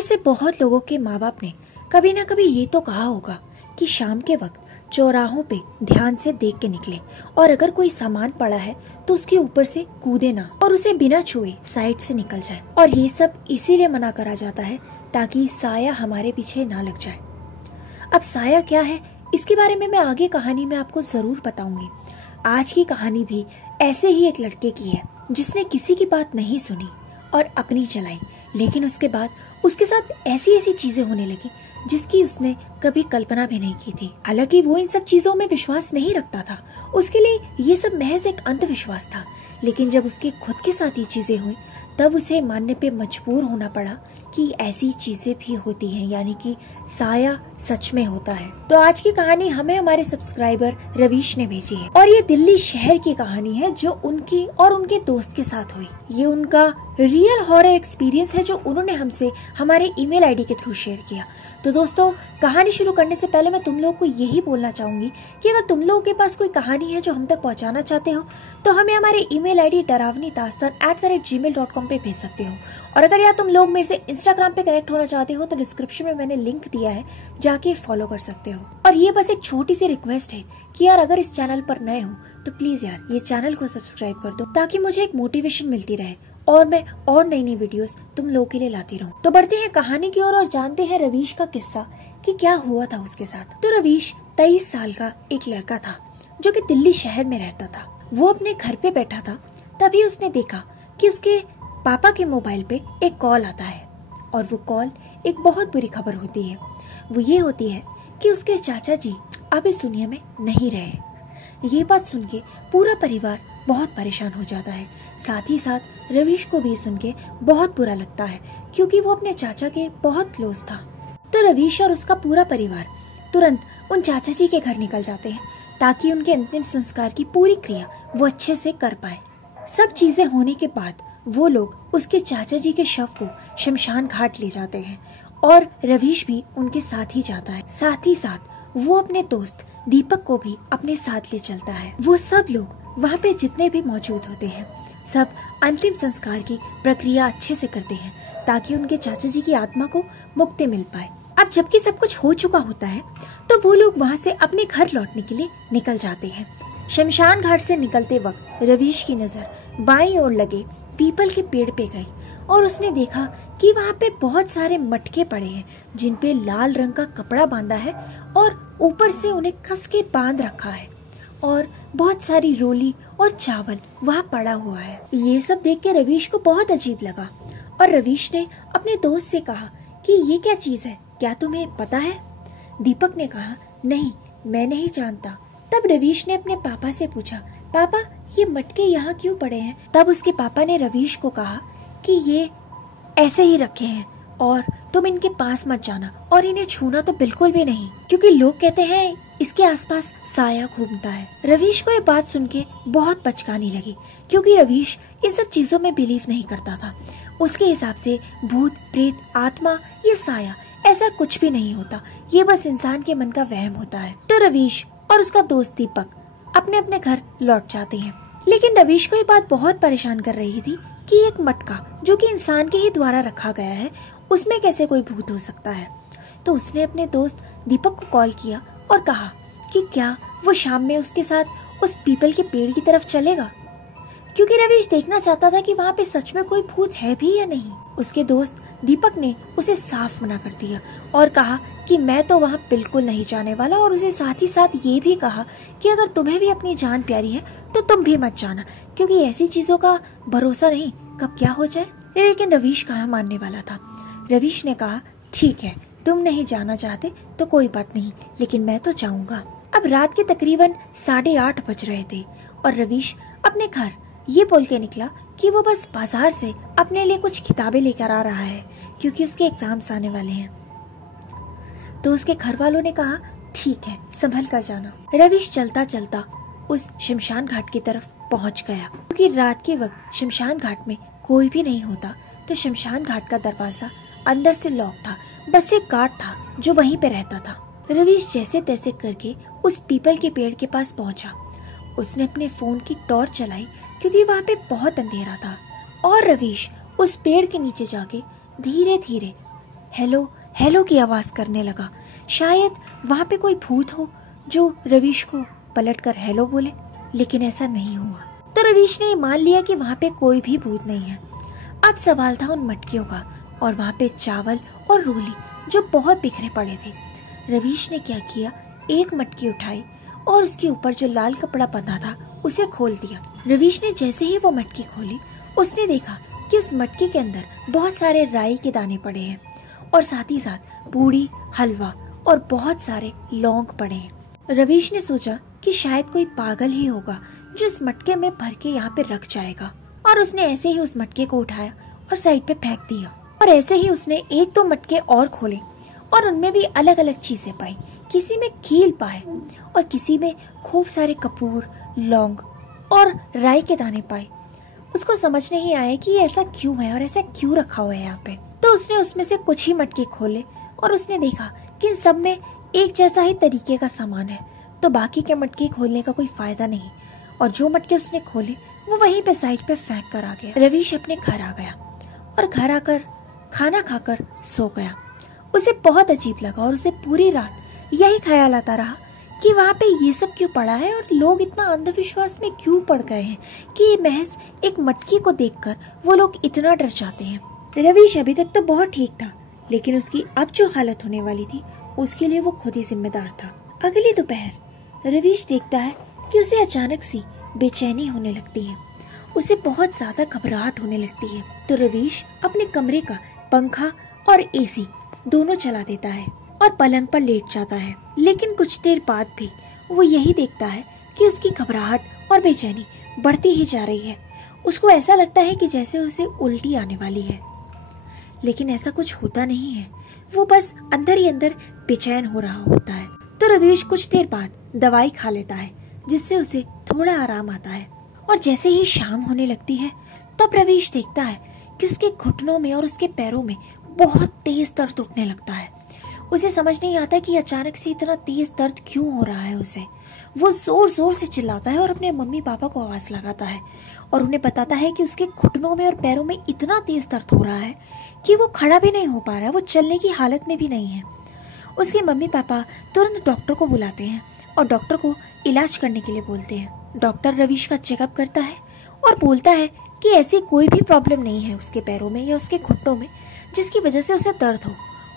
हम में से बहुत लोगों के माँ बाप ने कभी ना कभी ये तो कहा होगा कि शाम के वक्त चौराहों पे ध्यान से देख के निकले और अगर कोई सामान पड़ा है तो उसके ऊपर से कूदे ना और उसे बिना छुए साइड से निकल जाए। और ये सब इसीलिए मना करा जाता है ताकि साया हमारे पीछे ना लग जाए। अब साया क्या है इसके बारे में मैं आगे कहानी में आपको जरूर बताऊंगी। आज की कहानी भी ऐसे ही एक लड़के की है जिसने किसी की बात नहीं सुनी और अपनी चलाई, लेकिन उसके बाद उसके साथ ऐसी ऐसी चीजें होने लगी जिसकी उसने कभी कल्पना भी नहीं की थी। हालांकि वो इन सब चीजों में विश्वास नहीं रखता था, उसके लिए ये सब महज एक अंधविश्वास था। लेकिन जब उसके खुद के साथ ये चीजें हुई तब उसे मानने पे मजबूर होना पड़ा कि ऐसी चीजें भी होती हैं, यानी कि साया सच में होता है। तो आज की कहानी हमें हमारे सब्सक्राइबर रवीश ने भेजी है और ये दिल्ली शहर की कहानी है जो उनकी और उनके दोस्त के साथ हुई। ये उनका रियल हॉरर एक्सपीरियंस है जो उन्होंने हमसे हमारे ईमेल आईडी के थ्रू शेयर किया। तो दोस्तों, कहानी शुरू करने से पहले मैं तुम लोगों को यही बोलना चाहूंगी कि अगर तुम लोगों के पास कोई कहानी है जो हम तक पहुंचाना चाहते हो तो हमें हमारे ईमेल आईडी daravnitastan@gmail.com पे भेज सकते हो। और अगर यार तुम लोग मेरे से इंस्टाग्राम पे कनेक्ट होना चाहते हो तो डिस्क्रिप्शन में मैंने लिंक दिया है, जाके फॉलो कर सकते हो। और ये बस एक छोटी सी रिक्वेस्ट है कि यार अगर इस चैनल पर नए हो तो प्लीज यार ये चैनल को सब्सक्राइब कर दो ताकि मुझे एक मोटिवेशन मिलती रहे और मैं और नई नई वीडियोस तुम लोगों के लिए लाती रहूं। तो बढ़ते हैं कहानी की ओर और जानते हैं रवीश का किस्सा कि क्या हुआ था उसके साथ। तो रवीश 23 साल का एक लड़का था जो कि दिल्ली शहर में रहता था। वो अपने घर पे बैठा था, तभी उसने देखा कि उसके पापा के मोबाइल पे एक कॉल आता है और वो कॉल एक बहुत बुरी खबर होती है। वो ये होती है कि उसके चाचा जी अब इस दुनिया में नहीं रहे। ये बात सुन के पूरा परिवार बहुत परेशान हो जाता है। साथ ही साथ रवीश को भी सुन के बहुत बुरा लगता है क्योंकि वो अपने चाचा के बहुत क्लोज था। तो रवीश और उसका पूरा परिवार तुरंत उन चाचा जी के घर निकल जाते हैं ताकि उनके अंतिम संस्कार की पूरी क्रिया वो अच्छे से कर पाए। सब चीजें होने के बाद वो लोग उसके चाचा जी के शव को शमशान घाट ले जाते हैं और रवीश भी उनके साथ ही जाता है। साथ ही साथ वो अपने दोस्त दीपक को भी अपने साथ ले चलता है। वो सब लोग वहाँ पे जितने भी मौजूद होते हैं सब अंतिम संस्कार की प्रक्रिया अच्छे से करते हैं ताकि उनके चाचा जी की आत्मा को मुक्ति मिल पाए। अब जबकि सब कुछ हो चुका होता है तो वो लोग वहाँ से अपने घर लौटने के लिए निकल जाते हैं। शमशान घाट से निकलते वक्त रवीश की नजर बाईं ओर लगे पीपल के पेड़ पे गई और उसने देखा कि वहाँ पे बहुत सारे मटके पड़े हैं जिन पे लाल रंग का कपड़ा बांधा है और ऊपर से उन्हें कस के बांध रखा है और बहुत सारी रोली और चावल वहाँ पड़ा हुआ है। ये सब देख के रवीश को बहुत अजीब लगा और रवीश ने अपने दोस्त से कहा कि ये क्या चीज है, क्या तुम्हें पता है? दीपक ने कहा नहीं, मैं नहीं जानता। तब रवीश ने अपने पापा से पूछा, पापा ये मटके यहाँ क्यों पड़े हैं? तब उसके पापा ने रवीश को कहा कि ये ऐसे ही रखे हैं और तुम इनके पास मत जाना और इन्हें छूना तो बिल्कुल भी नहीं क्योंकि लोग कहते हैं इसके आसपास साया घूमता है। रवीश को ये बात सुन के बहुत पचकानी लगी क्योंकि रवीश इन सब चीजों में बिलीव नहीं करता था। उसके हिसाब से भूत, प्रेत, आत्मा, ये साया ऐसा कुछ भी नहीं होता, ये बस इंसान के मन का वहम होता है। तो रवीश और उसका दोस्त दीपक अपने अपने घर लौट जाते हैं। लेकिन रवीश को ये बात बहुत परेशान कर रही थी कि एक मटका जो कि इंसान के ही द्वारा रखा गया है उसमें कैसे कोई भूत हो सकता है। तो उसने अपने दोस्त दीपक को कॉल किया और कहा कि क्या वो शाम में उसके साथ उस पीपल के पेड़ की तरफ चलेगा, क्योंकि रवीश देखना चाहता था कि वहाँ पे सच में कोई भूत है भी या नहीं। उसके दोस्त दीपक ने उसे साफ मना कर दिया और कहा कि मैं तो वहाँ बिल्कुल नहीं जाने वाला और उसे साथ ही साथ ये भी कहा कि अगर तुम्हें भी अपनी जान प्यारी है तो तुम भी मत जाना क्योंकि ऐसी चीजों का भरोसा नहीं कब क्या हो जाए। लेकिन रवीश कहाँ मानने वाला था। रवीश ने कहा ठीक है, तुम नहीं जाना चाहते तो कोई बात नहीं, लेकिन मैं तो जाऊंगा। अब रात के तकरीबन 8:30 बज रहे थे और रवीश अपने घर ये बोल के निकला कि वो बस बाजार से अपने लिए कुछ किताबें लेकर आ रहा है क्योंकि उसके एग्जाम्स आने वाले हैं। तो उसके घर वालों ने कहा ठीक है, संभल कर जाना। रवीश चलता चलता उस शमशान घाट की तरफ पहुंच गया क्योंकि रात के वक्त शमशान घाट में कोई भी नहीं होता। तो शमशान घाट का दरवाजा अंदर से लॉक था, बस एक गार्ड था जो वहीं पे रहता था। रवीश जैसे तैसे करके उस पीपल के पेड़ के पास पहुंचा। उसने अपने फोन की टॉर्च चलाई क्योंकि वहाँ पे बहुत अंधेरा था और रवीश उस पेड़ के नीचे जाके धीरे धीरे हेलो हेलो की आवाज करने लगा। शायद वहाँ पे कोई भूत हो जो रवीश को पलटकर हेलो बोले, लेकिन ऐसा नहीं हुआ। तो रवीश ने मान लिया कि वहाँ पे कोई भी भूत नहीं है। अब सवाल था उन मटकियों का, और वहाँ पे चावल और रोली जो बहुत बिखरे पड़े थे। रवीश ने क्या किया, एक मटकी उठाई और उसके ऊपर जो लाल कपड़ा बंधा था उसे खोल दिया। रवीश ने जैसे ही वो मटकी खोली, उसने देखा कि उस मटकी के अंदर बहुत सारे राई के दाने पड़े हैं और साथ ही साथ पूड़ी, हलवा और बहुत सारे लौंग पड़े हैं। रवीश ने सोचा कि शायद कोई पागल ही होगा जो इस मटके में भर के यहाँ पे रख जाएगा, और उसने ऐसे ही उस मटके को उठाया और साइड पे फेंक दिया। और ऐसे ही उसने एक दो मटके और खोले और उनमें भी अलग अलग चीजें पाई। किसी में खील पाए और किसी में खूब सारे कपूर, लौंग और राई के दाने पाए। उसको समझ नहीं आया कि ये ऐसा क्यों है और ऐसा क्यों रखा हुआ है यहाँ पे। तो उसने उसमें से कुछ ही मटके खोले और उसने देखा कि इन सब में एक जैसा ही तरीके का सामान है, तो बाकी के मटके खोलने का कोई फायदा नहीं। और जो मटके उसने खोले वो वहीं पे साइड पे फेंक कर आ गया। रवीश अपने घर आ गया और घर आकर खाना खाकर सो गया। उसे बहुत अजीब लगा और उसे पूरी रात यही ख्याल आता रहा कि वहाँ पे ये सब क्यों पड़ा है और लोग इतना अंधविश्वास में क्यों पड़ गए हैं कि महज एक मटकी को देखकर वो लोग इतना डर जाते हैं। रवीश अभी तक तो बहुत ठीक था, लेकिन उसकी अब जो हालत होने वाली थी उसके लिए वो खुद ही जिम्मेदार था। अगली दोपहर रवीश देखता है कि उसे अचानक सी बेचैनी होने लगती है। उसे बहुत ज्यादा घबराहट होने लगती है। तो रवीश अपने कमरे का पंखा और एसी दोनों चला देता है और पलंग पर लेट जाता है। लेकिन कुछ देर बाद भी वो यही देखता है कि उसकी घबराहट और बेचैनी बढ़ती ही जा रही है। उसको ऐसा लगता है कि जैसे उसे उल्टी आने वाली है, लेकिन ऐसा कुछ होता नहीं है। वो बस अंदर ही अंदर बेचैन हो रहा होता है। तो रवीश कुछ देर बाद दवाई खा लेता है, जिससे उसे थोड़ा आराम आता है। और जैसे ही शाम होने लगती है तब रवीश देखता है कि उसके घुटनों में और उसके पैरों में बहुत तेज दर्द उठने लगता है। उसे समझ नहीं आता कि अचानक से इतना तेज दर्द क्यों हो रहा है उसे। वो जोर जोर से चिल्लाता है और अपने मम्मी पापा को आवाज लगाता है और उन्हें बताता है कि उसके घुटनों में और पैरों में इतना तेज दर्द हो रहा है कि वो खड़ा भी नहीं हो पा रहा है, वो चलने की हालत में भी नहीं है। उसके मम्मी पापा तुरंत डॉक्टर को बुलाते हैं और डॉक्टर को इलाज करने के लिए बोलते हैं। डॉक्टर रवीश का चेकअप करता है और बोलता है कि ऐसी कोई भी प्रॉब्लम नहीं है उसके पैरों में या उसके घुटनों में जिसकी वजह से उसे दर्द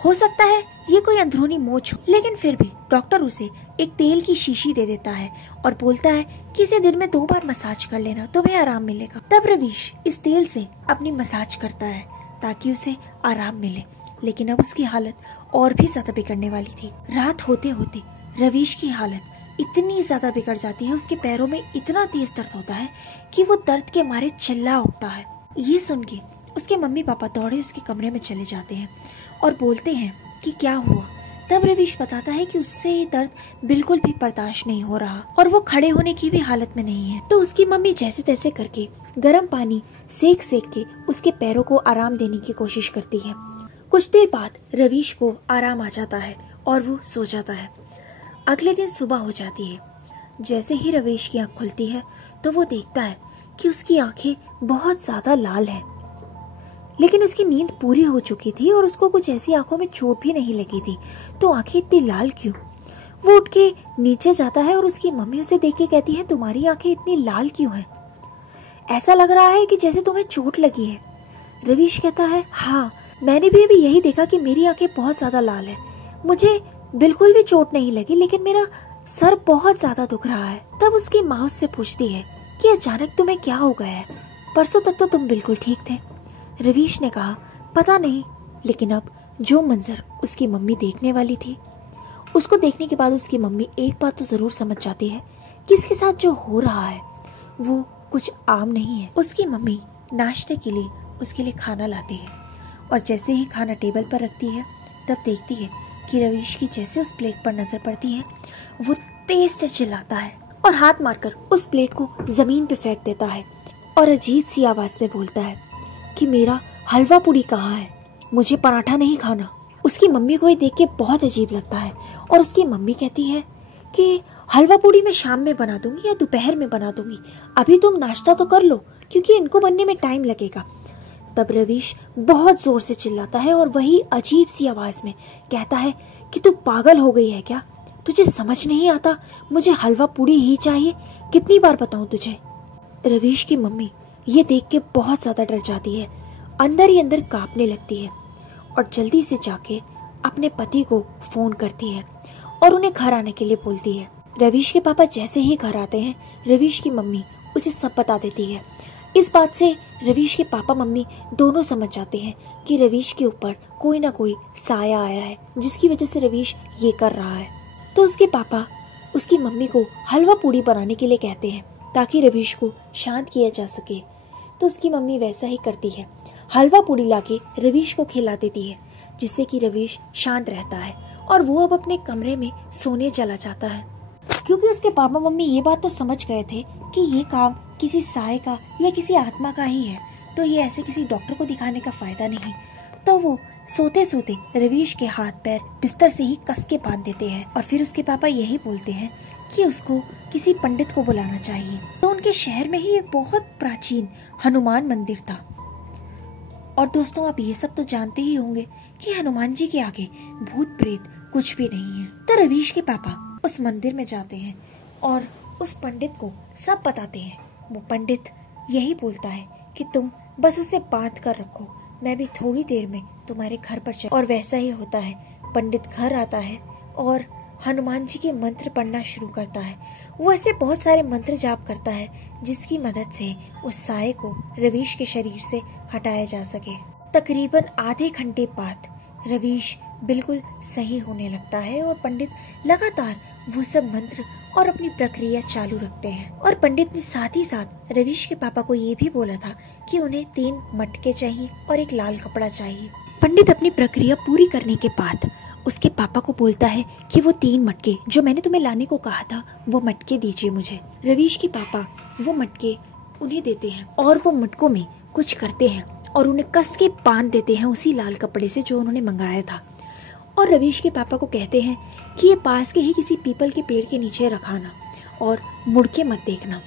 हो सकता है ये कोई अंदरूनी मोच हो। लेकिन फिर भी डॉक्टर उसे एक तेल की शीशी दे देता है और बोलता है कि इसे दिन में 2 बार मसाज कर लेना, तुम्हें आराम मिलेगा। तब रवीश इस तेल से अपनी मसाज करता है ताकि उसे आराम मिले। लेकिन अब उसकी हालत और भी ज्यादा बिगड़ने वाली थी। रात होते होते रवीश की हालत इतनी ज्यादा बिगड़ जाती है, उसके पैरों में इतना तेज दर्द होता है कि वो दर्द के मारे चिल्ला उठता है। ये सुन के उसके मम्मी पापा दौड़े उसके कमरे में चले जाते हैं और बोलते हैं कि क्या हुआ। तब रवीश बताता है कि उससे ये दर्द बिल्कुल भी बर्दाश्त नहीं हो रहा और वो खड़े होने की भी हालत में नहीं है। तो उसकी मम्मी जैसे तैसे करके गर्म पानी सेक के उसके पैरों को आराम देने की कोशिश करती है। कुछ देर बाद रवीश को आराम आ जाता है और वो सो जाता है। अगले दिन सुबह हो जाती है। जैसे ही रवीश की आँख खुलती है तो वो देखता है कि उसकी आंखें बहुत ज्यादा लाल है, लेकिन उसकी नींद पूरी हो चुकी थी और उसको कुछ ऐसी आंखों में चोट भी नहीं लगी थी। तो आंखें इतनी लाल क्यों? वो उठ के नीचे जाता है और उसकी मम्मी उसे देख के कहती है, तुम्हारी आंखें इतनी लाल क्यों हैं? ऐसा लग रहा है कि जैसे तुम्हें चोट लगी है। रवीश कहता है, हाँ, मैंने भी अभी यही देखा कि मेरी आंखें बहुत ज्यादा लाल है। मुझे बिल्कुल भी चोट नहीं लगी, लेकिन मेरा सर बहुत ज्यादा दुख रहा है। तब उसकी माँ उससे पूछती है कि अचानक तुम्हें क्या हो गया है? परसों तक तो तुम बिल्कुल ठीक थे। रवीश ने कहा, पता नहीं, लेकिन अब जो मंजर उसकी मम्मी देखने वाली थी, उसको देखने के बाद उसकी मम्मी एक बात तो जरूर समझ जाती है कि इसके साथ जो हो रहा है वो कुछ आम नहीं है। उसकी मम्मी नाश्ते के लिए उसके लिए खाना लाती है और जैसे ही खाना टेबल पर रखती है तब देखती है कि रवीश की जैसे उस प्लेट पर नजर पड़ती है वो तेज से चिल्लाता है और हाथ मारकर उस प्लेट को जमीन पे फेंक देता है और अजीब सी आवाज में बोलता है कि मेरा हलवा पूड़ी कहाँ है, मुझे पराठा नहीं खाना। उसकी मम्मी को ये देख के बहुत अजीब लगता है और उसकी मम्मी कहती है कि हलवा पूड़ी मैं शाम में बना दूंगी या दोपहर में बना दूंगी, अभी तुम नाश्ता तो कर लो क्योंकि इनको बनने में टाइम लगेगा। तब रवीश बहुत जोर से चिल्लाता है और वही अजीब सी आवाज में कहता है कि तू पागल हो गई है क्या? तुझे समझ नहीं आता? मुझे हलवा पूड़ी ही चाहिए, कितनी बार बताऊं तुझे? रवीश की मम्मी ये देख के बहुत ज्यादा डर जाती है, अंदर ही अंदर कांपने लगती है और जल्दी से जाके अपने पति को फोन करती है और उन्हें घर आने के लिए बोलती है। रवीश के पापा जैसे ही घर आते हैं, रवीश की मम्मी उसे सब बता देती है। इस बात से रवीश के पापा मम्मी दोनों समझ जाते हैं कि रवीश के ऊपर कोई ना कोई साया आया है, जिसकी वजह से रवीश ये कर रहा है। तो उसके पापा उसकी मम्मी को हलवा पूड़ी बनाने के लिए कहते हैं ताकि रवीश को शांत किया जा सके। तो उसकी मम्मी वैसा ही करती है, हलवा पूड़ी लाके रवीश को खिला देती है, जिससे कि रवीश शांत रहता है और वो अब अपने कमरे में सोने चला जाता है। क्योंकि उसके पापा मम्मी ये बात तो समझ गए थे कि ये काम किसी साए का या किसी आत्मा का ही है, तो ये ऐसे किसी डॉक्टर को दिखाने का फायदा नहीं। तो वो सोते सोते रवीश के हाथ पैर बिस्तर से ही कस के बांध देते हैं और फिर उसके पापा यही बोलते हैं कि उसको किसी पंडित को बुलाना चाहिए। तो उनके शहर में ही एक बहुत प्राचीन हनुमान मंदिर था। और दोस्तों, आप ये सब तो जानते ही होंगे कि हनुमान जी के आगे भूत प्रेत कुछ भी नहीं है। तो रवीश के पापा उस मंदिर में जाते हैं और उस पंडित को सब बताते हैं। वो पंडित यही बोलता है कि तुम बस उसे बांध कर रखो, मैं भी थोड़ी देर में तुम्हारे घर पर चल। और वैसा ही होता है, पंडित घर आता है और हनुमान जी के मंत्र पढ़ना शुरू करता है। वो ऐसे बहुत सारे मंत्र जाप करता है जिसकी मदद से उस साये को रवीश के शरीर से हटाया जा सके। तकरीबन आधे घंटे बाद रवीश बिल्कुल सही होने लगता है और पंडित लगातार वो सब मंत्र और अपनी प्रक्रिया चालू रखते हैं। और पंडित ने साथ ही साथ रवीश के पापा को ये भी बोला था कि उन्हें 3 मटके चाहिए और एक लाल कपड़ा चाहिए। पंडित अपनी प्रक्रिया पूरी करने के बाद उसके पापा को बोलता है कि वो 3 मटके जो मैंने तुम्हें लाने को कहा था, वो मटके दीजिए मुझे। रवीश के पापा वो मटके उन्हें देते हैं और वो मटकों में कुछ करते हैं और उन्हें कस के बांध देते हैं उसी लाल कपड़े से जो उन्होंने मंगाया था। और रवीश के पापा को कहते हैं कि ये पास के ही किसी पीपल के पेड़ के नीचे रखाना और मुड़ के मत देखना।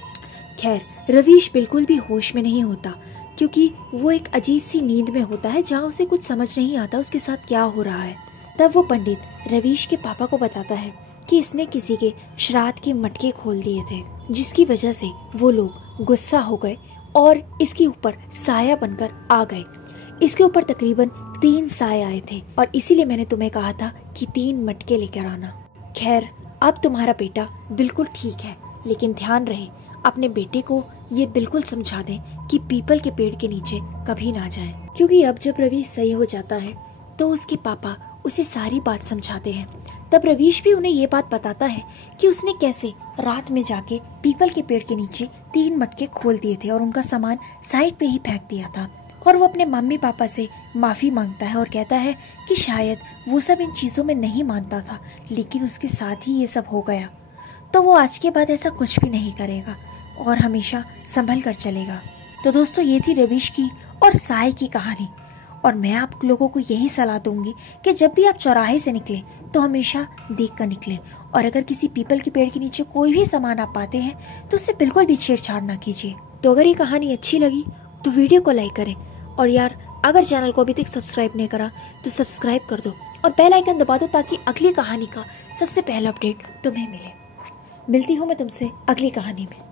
खैर, रवीश बिल्कुल भी होश में नहीं होता क्योंकि वो एक अजीब सी नींद में होता है जहाँ उसे कुछ समझ नहीं आता उसके साथ क्या हो रहा है। तब वो पंडित रवीश के पापा को बताता है कि इसने किसी के श्राद्ध के मटके खोल दिए थे, जिसकी वजह से वो लोग गुस्सा हो गए और इसके ऊपर साया बनकर आ गए। इसके ऊपर तकरीबन 3 साए आए थे और इसीलिए मैंने तुम्हें कहा था कि 3 मटके लेकर आना। खैर, अब तुम्हारा बेटा बिल्कुल ठीक है, लेकिन ध्यान रहे अपने बेटे को ये बिल्कुल समझा दें कि पीपल के पेड़ के नीचे कभी ना जाए। क्योंकि अब जब रवीश सही हो जाता है तो उसके पापा उसे सारी बात समझाते हैं। तब रवीश भी उन्हें ये बात बताता है कि उसने कैसे रात में जाके पीपल के पेड़ के नीचे 3 मटके खोल दिए थे और उनका सामान साइड पे ही फेंक दिया था। और वो अपने मम्मी पापा से माफी मांगता है और कहता है कि शायद वो सब इन चीजों में नहीं मानता था, लेकिन उसके साथ ही ये सब हो गया, तो वो आज के बाद ऐसा कुछ भी नहीं करेगा और हमेशा संभल कर चलेगा। तो दोस्तों, ये थी रवीश की और साए की कहानी। और मैं आप लोगों को यही सलाह दूंगी कि जब भी आप चौराहे से निकलें तो हमेशा देख कर निकलें, और अगर किसी पीपल के पेड़ के नीचे कोई भी सामान आप पाते हैं तो उससे बिल्कुल भी छेड़छाड़ ना कीजिए। तो अगर ये कहानी अच्छी लगी तो वीडियो को लाइक करें, और यार अगर चैनल को अभी तक सब्सक्राइब नहीं करा तो सब्सक्राइब कर दो और बेल आइकन दबा दो ताकि अगली कहानी का सबसे पहला अपडेट तुम्हें मिले। मिलती हूँ मैं तुमसे अगली कहानी में।